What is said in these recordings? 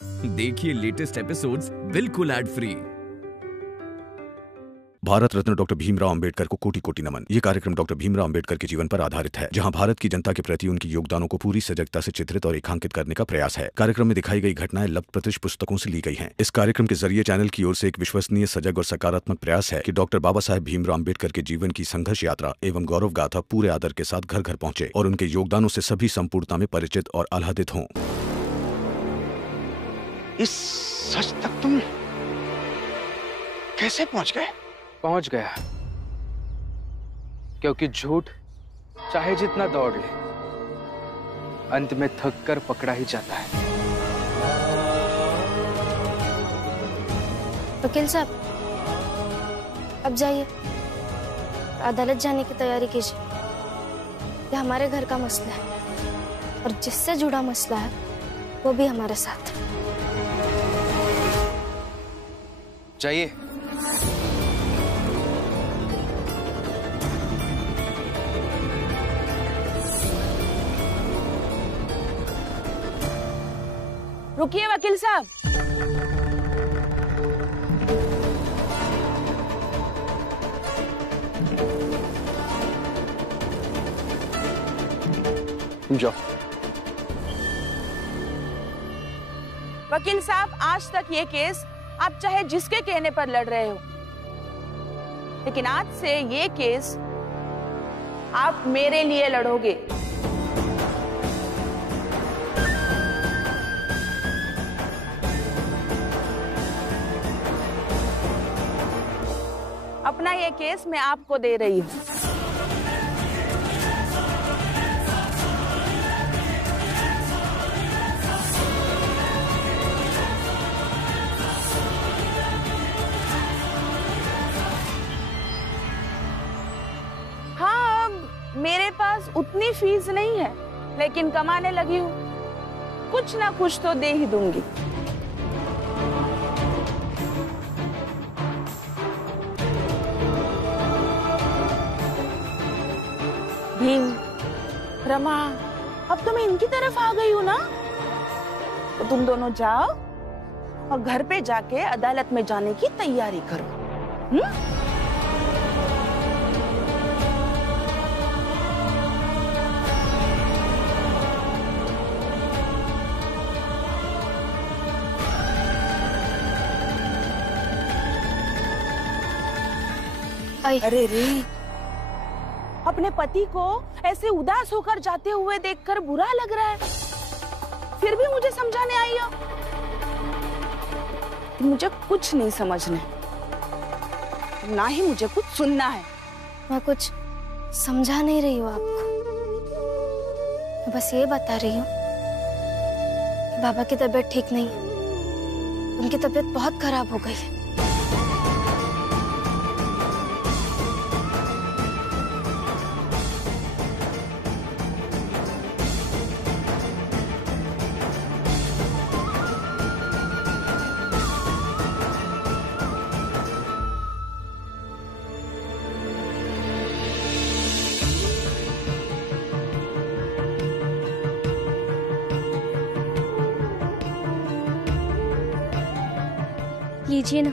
देखिए latest episodes बिल्कुल ad free. Bharat Ratna doctor Bhimrao Ambedkar को कोटि कोटि नमन। ये कार्यक्रम डॉक्टर भीमराव अंबेडकर के जीवन पर आधारित है, जहां भारत की जनता के प्रति उनके योगदानों को पूरी सजगता से चित्रित और रेखांकित करने का प्रयास है। कार्यक्रम में दिखाई गई घटनाएं लब्ध-प्रतिष्ठ पुस्तकों से ली गई हैं। इस कार्यक्रम के जरिए चैनल की ओर से एक विश्वसनीय, सजग और सकारात्मक प्रयास है कि डॉक्टर बाबा साहेब भीमराव अंबेडकर के जीवन की संघर्ष यात्रा एवं गौरव गाथा पूरे आदर के साथ घर घर पहुंचे और उनके योगदानों से सभी संपूर्णता में परिचित और आह्लादित हों। इस सच तक तुम कैसे पहुंच गए? पहुंच गया क्योंकि झूठ चाहे जितना दौड़ ले, अंत में थक कर पकड़ा ही जाता है। वकील साहब, अब जाइए, अदालत जाने की तैयारी कीजिए। यह हमारे घर का मसला है और जिससे जुड़ा मसला है वो भी हमारे साथ। जाइए। रुकिए वकील साहब। जाओ। वकील साहब, आज तक ये केस आप चाहे जिसके कहने पर लड़ रहे हो, लेकिन आज से ये केस आप मेरे लिए लड़ोगे। अपना ये केस मैं आपको दे रही हूँ। हाँ, अब मेरे पास उतनी फीस नहीं है, लेकिन कमाने लगी हूँ, कुछ ना कुछ तो दे ही दूंगी। भीम, रमा, अब तो मैं इनकी तरफ आ गई हूँ ना, तो तुम दोनों जाओ और घर पे जाके अदालत में जाने की तैयारी करो। अरे रे, अपने पति को ऐसे उदास होकर जाते हुए देखकर बुरा लग रहा है, फिर भी मुझे समझाने आई हो। मुझे कुछ नहीं समझना, ना ही मुझे कुछ सुनना है। मैं कुछ समझा नहीं रही हूँ आपको, मैं बस ये बता रही हूँ कि बाबा की तबीयत ठीक नहीं है, उनकी तबीयत बहुत खराब हो गई है। लीजिए ना,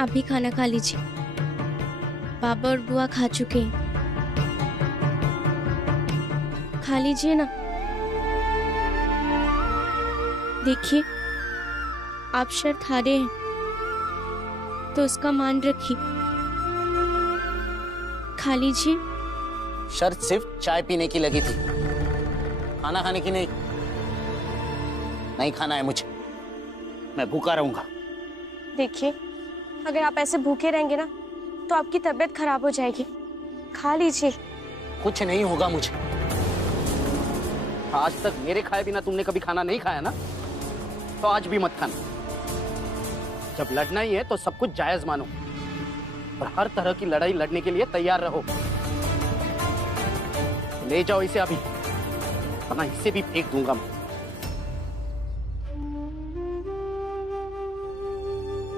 आप भी खाना खा लीजिए। बाबा और बुआ खा चुके हैं, खा लीजिए ना। देखिए, आप शर्त हारे हैं तो उसका मान रखिए, खा लीजिए। शर्त सिर्फ चाय पीने की लगी थी, खाना खाने की नहीं। नहीं खाना है मुझे, मैं भूखा रहूंगा। देखिए, अगर आप ऐसे भूखे रहेंगे ना तो आपकी तबीयत खराब हो जाएगी, खा लीजिए। कुछ नहीं होगा मुझे। आज तक मेरे खाए बिना तुमने कभी खाना नहीं खाया ना, तो आज भी मत खाना। जब लड़ना ही है तो सब कुछ जायज मानो और हर तरह की लड़ाई लड़ने के लिए तैयार रहो। ले जाओ इसे अभी, वरना इसे भी फेंक दूंगा मैं।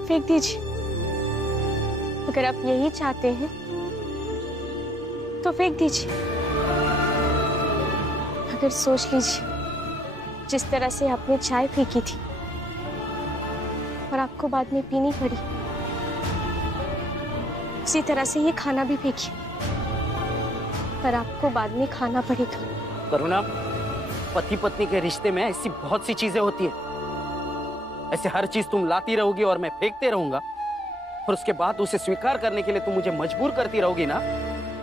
फेंक दीजिए। अगर आप यही चाहते हैं तो फेंक दीजिए। अगर सोच लीजिए, जिस तरह से आपने चाय फेंकी थी और आपको बाद में पीनी पड़ी। उसी तरह से ये खाना भी फेंकिए, पर आपको बाद में खाना पड़ेगा। करुणा, पति पत्नी के रिश्ते में ऐसी बहुत सी चीजें होती है। ऐसे हर चीज तुम लाती रहोगी और मैं फेंकते रहूंगा, और उसके बाद उसे स्वीकार करने के लिए तुम मुझे मजबूर करती रहोगी ना,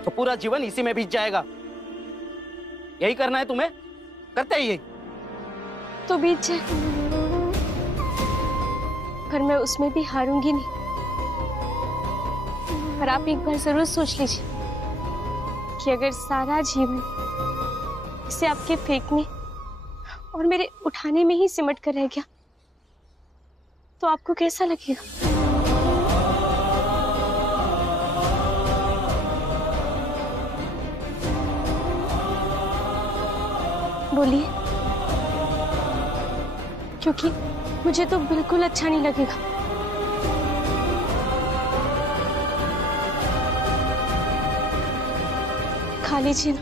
तो पूरा जीवन इसी में बीत जाएगा। यही करना है तुम्हें? करते ही यही तो बीत जाए, पर मैं उसमें भी हारूंगी नहीं। पर आप एक बार जरूर सोच लीजिए कि अगर सारा जीवन इसे आपके फेंकने और मेरे उठाने में ही सिमट कर रह गया तो आपको कैसा लगेगा? बोलिए, क्योंकि मुझे तो बिल्कुल अच्छा नहीं लगेगा। खा लीजिए ना।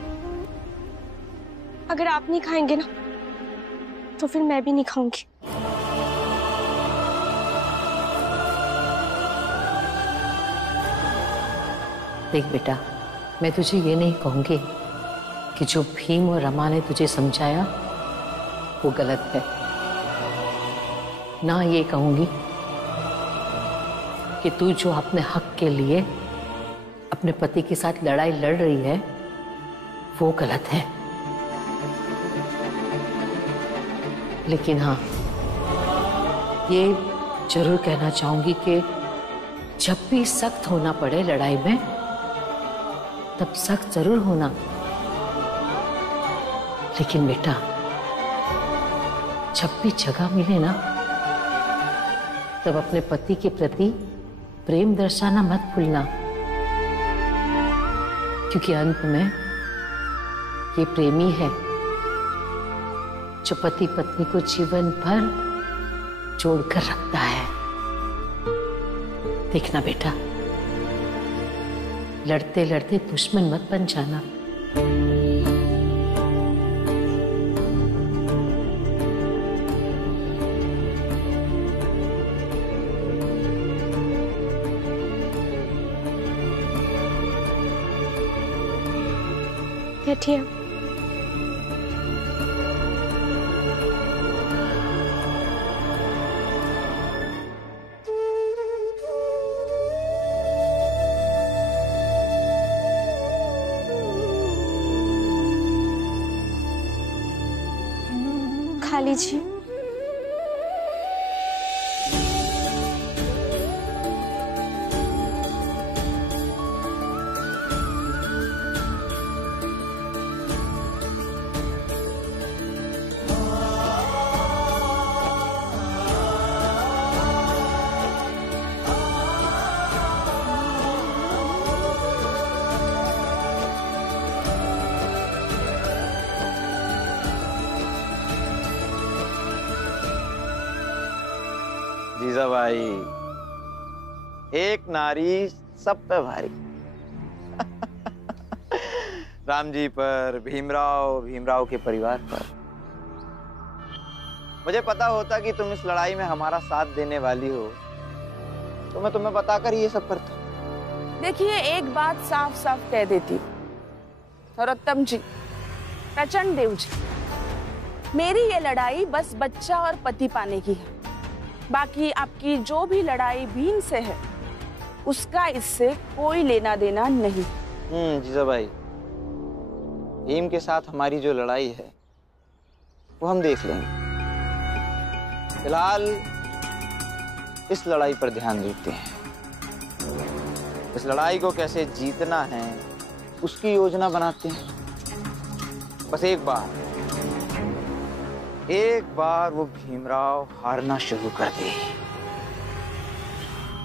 अगर आप नहीं खाएंगे ना तो फिर मैं भी नहीं खाऊंगी। देख बेटा, मैं तुझे ये नहीं कहूंगी कि जो भीम और रमा ने तुझे समझाया वो गलत है। ना ये कहूंगी कि तू जो अपने हक के लिए अपने पति के साथ लड़ाई लड़ रही है वो गलत है। लेकिन हाँ, ये जरूर कहना चाहूंगी कि जब भी सख्त होना पड़े लड़ाई में तब सख्त जरूर होना, लेकिन बेटा जब भी जगह मिले ना तब अपने पति के प्रति प्रेम दर्शाना मत भूलना, क्योंकि अंत में ये प्रेमी है जो पति पत्नी को जीवन भर जोड़कर रखता है। देखना बेटा, लड़ते लड़ते दुश्मन मत बन जाना। बैठिए। खा लीजिए। जीजा भाई, एक नारी सब पे भारी। राम जी पर, भीमराव के परिवार पर। मुझे पता होता कि तुम इस लड़ाई में हमारा साथ देने वाली हो तो मैं तुम्हें बताकर ये सब करता। देखिए, एक बात साफ साफ कह देती हूँ, नरोत्तम जी, प्रचंड देव जी, मेरी ये लड़ाई बस बच्चा और पति पाने की है। बाकी आपकी जो भी लड़ाई भीम से है उसका इससे कोई लेना देना नहीं। जीजा भाई, भीम के साथ हमारी जो लड़ाई है वो हम देख लेंगे। फिलहाल इस लड़ाई पर ध्यान देते हैं। इस लड़ाई को कैसे जीतना है उसकी योजना बनाते हैं। बस एक बार वो भीमराव हारना शुरू कर दे,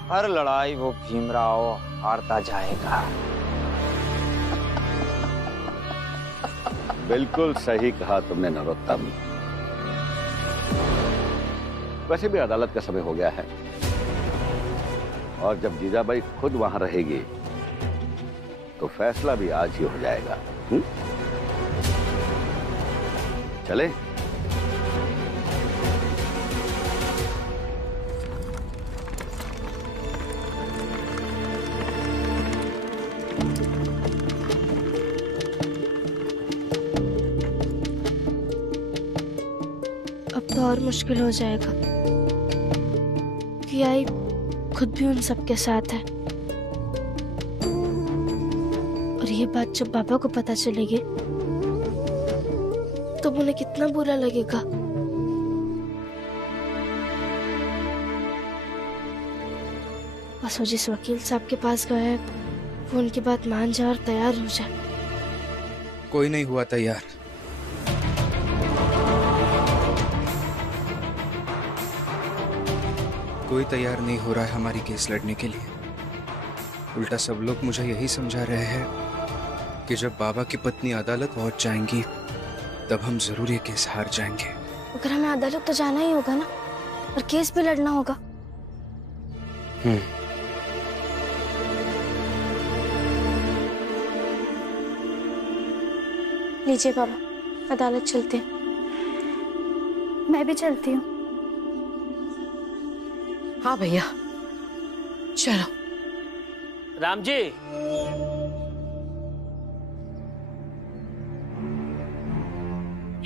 हर लड़ाई वो भीमराव हारता जाएगा। बिल्कुल सही कहा तुमने नरोत्तम। वैसे भी अदालत का समय हो गया है और जब जीजाबाई खुद वहां रहेगी तो फैसला भी आज ही हो जाएगा। चले? और मुश्किल हो जाएगा कि आई खुद भी उन सबके साथ है। और ये बात जब बाबा को पता चलेगी तो उन्हें कितना बुरा लगेगा। बस वो जिस वकील साहब के पास गया है वो उनकी बात मान जाए और तैयार हो जाए। कोई नहीं हुआ तैयार। कोई तैयार नहीं हो रहा है हमारी केस लड़ने के लिए। उल्टा सब लोग मुझे यही समझा रहे हैं कि जब बाबा की पत्नी अदालत पहुंच जाएंगी तब हम जरूर ये केस हार जाएंगे। अगर हमें अदालत तो जाना ही होगा ना, और केस भी लड़ना होगा। लीजिए बाबा, अदालत चलते हैं। मैं भी चलती हूँ। हाँ भैया चलो। राम जी,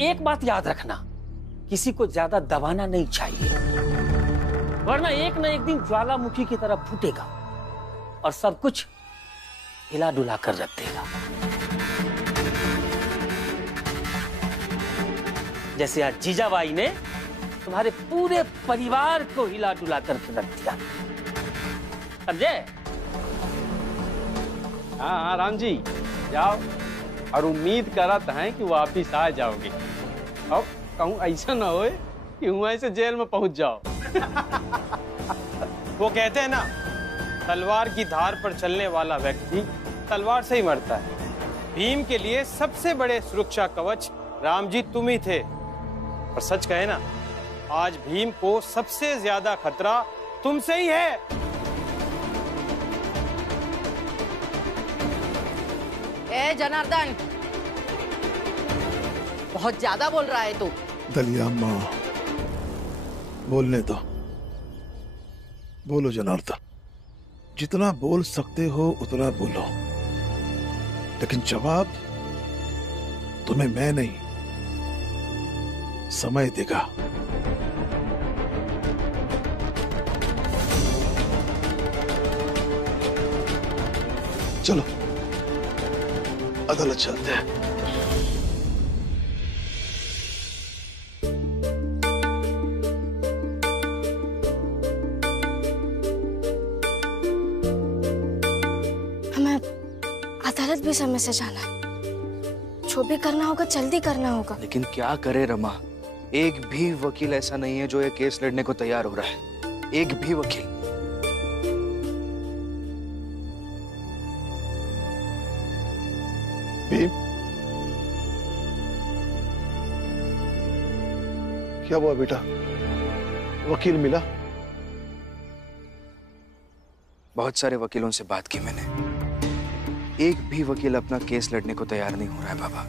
एक बात याद रखना, किसी को ज्यादा दबाना नहीं चाहिए, वरना एक न एक दिन ज्वालामुखी की तरह फूटेगा और सब कुछ हिला डुला कर रख देगा। जैसे आज जीजाबाई ने तुम्हारे पूरे परिवार को हिला डुला कर रख दिया, समझे? हाँ राम जी जाओ, और उम्मीद करत हैं कि वापिस आ जाओगे। अब कहूँ ऐसा ना हो कि वहीं से जेल में पहुंच जाओ। वो कहते हैं ना, तलवार की धार पर चलने वाला व्यक्ति तलवार से ही मरता है। भीम के लिए सबसे बड़े सुरक्षा कवच राम जी तुम ही थे। और सच कहे ना, आज भीम को सबसे ज्यादा खतरा तुमसे ही है। ए जनार्दन, बहुत ज्यादा बोल रहा है तू। दलिया माँ, बोलने दो। बोलो जनार्दन, जितना बोल सकते हो उतना बोलो, लेकिन जवाब तुम्हें मैं नहीं, समय देगा। चलो अदालत चलते हैं। हमें अदालत भी समय से जाना है। जो भी करना होगा जल्दी करना होगा। लेकिन क्या करे रमा, एक भी वकील ऐसा नहीं है जो ये केस लड़ने को तैयार हो रहा है। एक भी वकील। भीम, क्या हुआ बेटा? वकील मिला? बहुत सारे वकीलों से बात की मैंने, एक भी वकील अपना केस लड़ने को तैयार नहीं हो रहा है बाबा।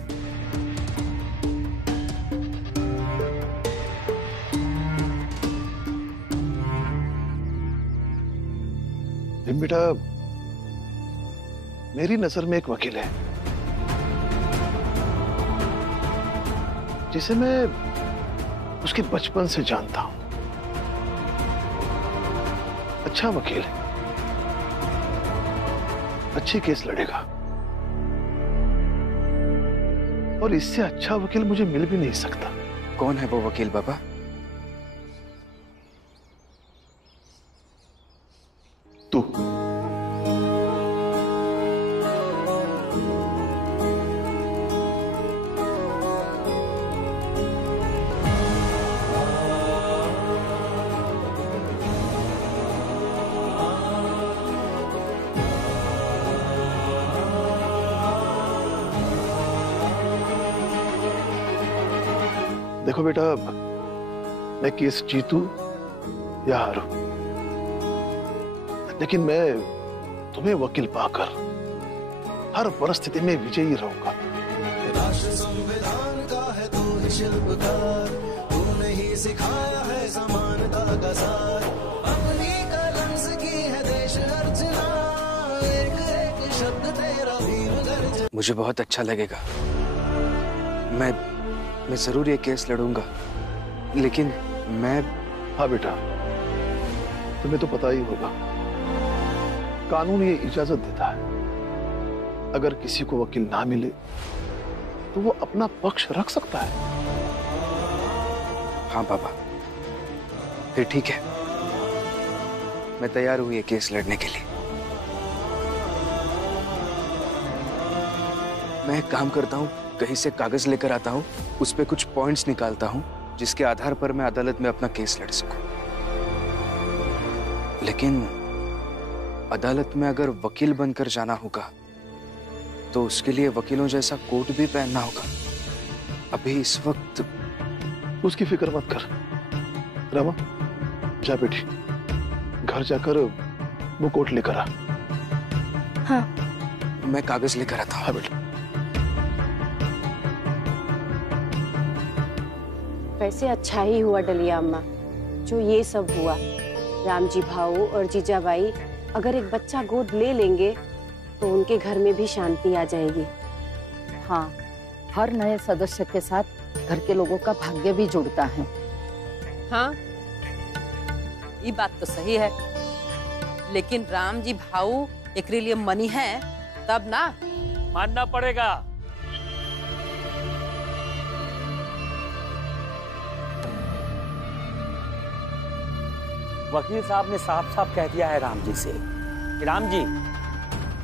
भीम बेटा, मेरी नजर में एक वकील है जिसे मैं उसके बचपन से जानता हूं। अच्छा वकील है, अच्छे केस लड़ेगा, और इससे अच्छा वकील मुझे मिल भी नहीं सकता। कौन है वो वकील बाबा? तू। देखो बेटा, मैं केस जीतू या हारू, लेकिन मैं तुम्हें वकील पाकर हर परिस्थिति में विजयी रहूंगा। राष्ट्र संविधान का है तू ही शिल्पकार, तूने ही सिखाया है समानता का सार, अपनी कलम से की है देश अर्चना, एक एक शब्द तेरा भीम गर्ज। मुझे बहुत अच्छा लगेगा, मैं जरूर ये केस लड़ूंगा, लेकिन मैं हाँ बेटा, तुम्हें तो पता ही होगा, कानून ये इजाजत देता है अगर किसी को वकील ना मिले तो वो अपना पक्ष रख सकता है। हाँ पापा, फिर ठीक है, मैं तैयार हूं ये केस लड़ने के लिए। मैं एक काम करता हूँ, कहीं से कागज लेकर आता हूँ, उस पे कुछ पॉइंट्स निकालता हूँ जिसके आधार पर मैं अदालत में अपना केस लड़ सकूं। लेकिन अदालत में अगर वकील बनकर जाना होगा तो उसके लिए वकीलों जैसा कोट भी पहनना होगा। अभी इस वक्त उसकी फिक्र मत कर रमा, जा बेटी, घर जाकर वो कोट लेकर आ। हाँ, मैं कागज लेकर आता हूँ। हाँ बेटा। वैसे अच्छा ही हुआ डलिया अम्मा जो ये सब हुआ। राम जी भाऊ और जीजाबाई अगर एक बच्चा गोद ले लेंगे तो उनके घर में भी शांति आ जाएगी। हाँ, हर नए सदस्य के साथ घर के लोगों का भाग्य भी जुड़ता है। हाँ, ये बात तो सही है, लेकिन राम जी भाऊ एकरे लिए मनी है तब ना मानना पड़ेगा। वकील साहब ने साफ साफ कह दिया है राम जी से कि राम जी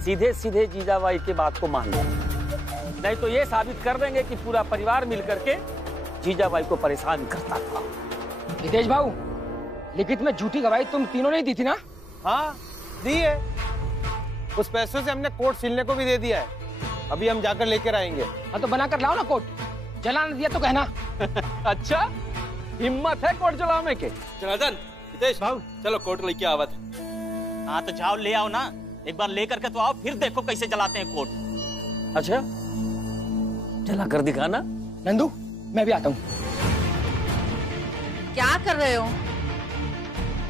सीधे सीधे जीजाबाई की बात को मान लो, नहीं तो ये साबित कर देंगे कि पूरा परिवार मिलकर के जीजाबाई को परेशान करता था। रितेश भाऊ, लिखित में झूठी गवाही तुम तीनों ने दी थी ना? हाँ दी है, उस पैसों से हमने कोट सिलने को भी दे दिया है, अभी हम जाकर लेकर आएंगे। हाँ तो बनाकर लाओ ना कोट, जला न दिया तो कहना। अच्छा, हिम्मत है कोट जलाने के? जनार्दन, रितेश भाऊ, चलो कोट लेके आवत। हाँ तो जाओ ले आओ ना, एक बार लेकर के तो आओ, फिर देखो कैसे जलाते हैं कोट। अच्छा, जला कर दिखाना। नंदू, मैं भी आता हूँ। क्या कर रहे हो?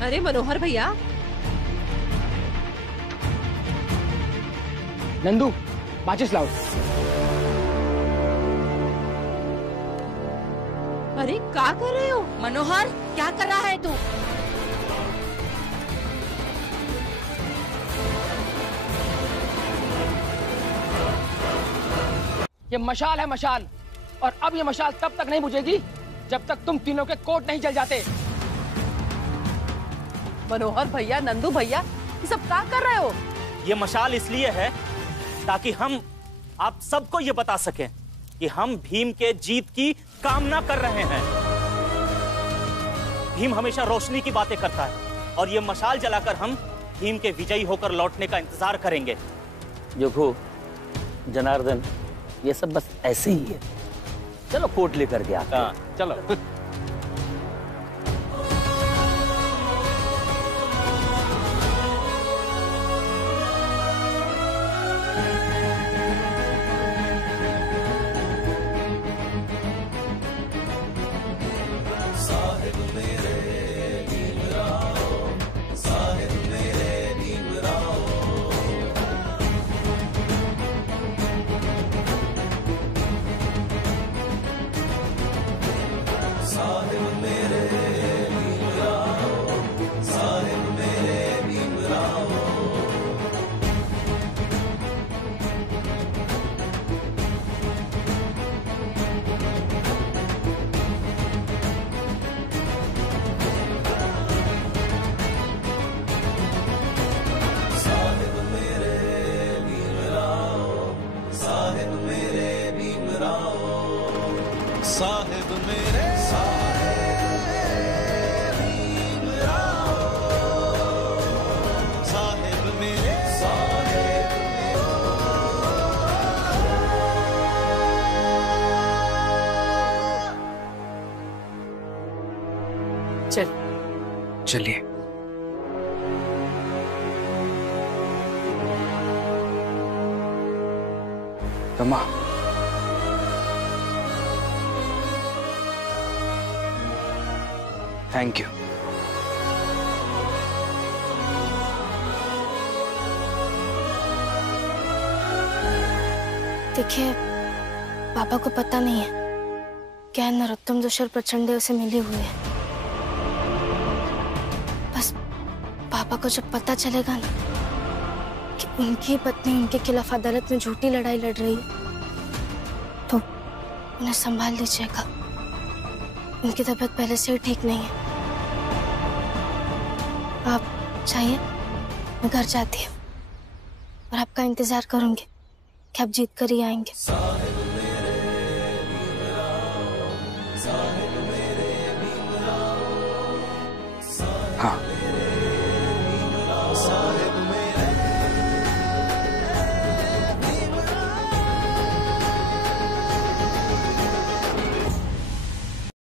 अरे मनोहर भैया। नंदू, माचिस लाओ। अरे क्या कर रहे हो? मनोहर, क्या कर रहा है तू? ये मशाल है मशाल, और अब ये मशाल तब तक नहीं बुझेगी जब तक तुम तीनों के कोट नहीं जल जाते। मनोहर भैया, नंदू भैया, ये सब क्या कर रहे हो? ये मशाल इसलिए है ताकि हम आप सबको ये बता सकें कि हम भीम के जीत की कामना कर रहे हैं। भीम हमेशा रोशनी की बातें करता है और ये मशाल जलाकर हम भीम के विजयी होकर लौटने का इंतजार करेंगे। देखो जनार्दन, ये सब बस ऐसे ही है, चलो कोट लेकर के आते हैं। चलो। साहिब मेरे साहिब मेरे चल चलिए। Rama, thank you. देखिए, पापा को पता नहीं है क्या नरोत्तम जोशी और प्रचंड देव से मिले हुए हैं। पापा को जब पता चलेगा ना कि उनकी पत्नी उनके खिलाफ अदालत में झूठी लड़ाई लड़ रही है, तो उन्हें संभाल लीजिएगा। उनकी तबीयत पहले से ही ठीक नहीं है। आप चाहिए, मैं घर जाती हूँ और आपका इंतजार करूंगी कि आप जीत कर ही आएंगे।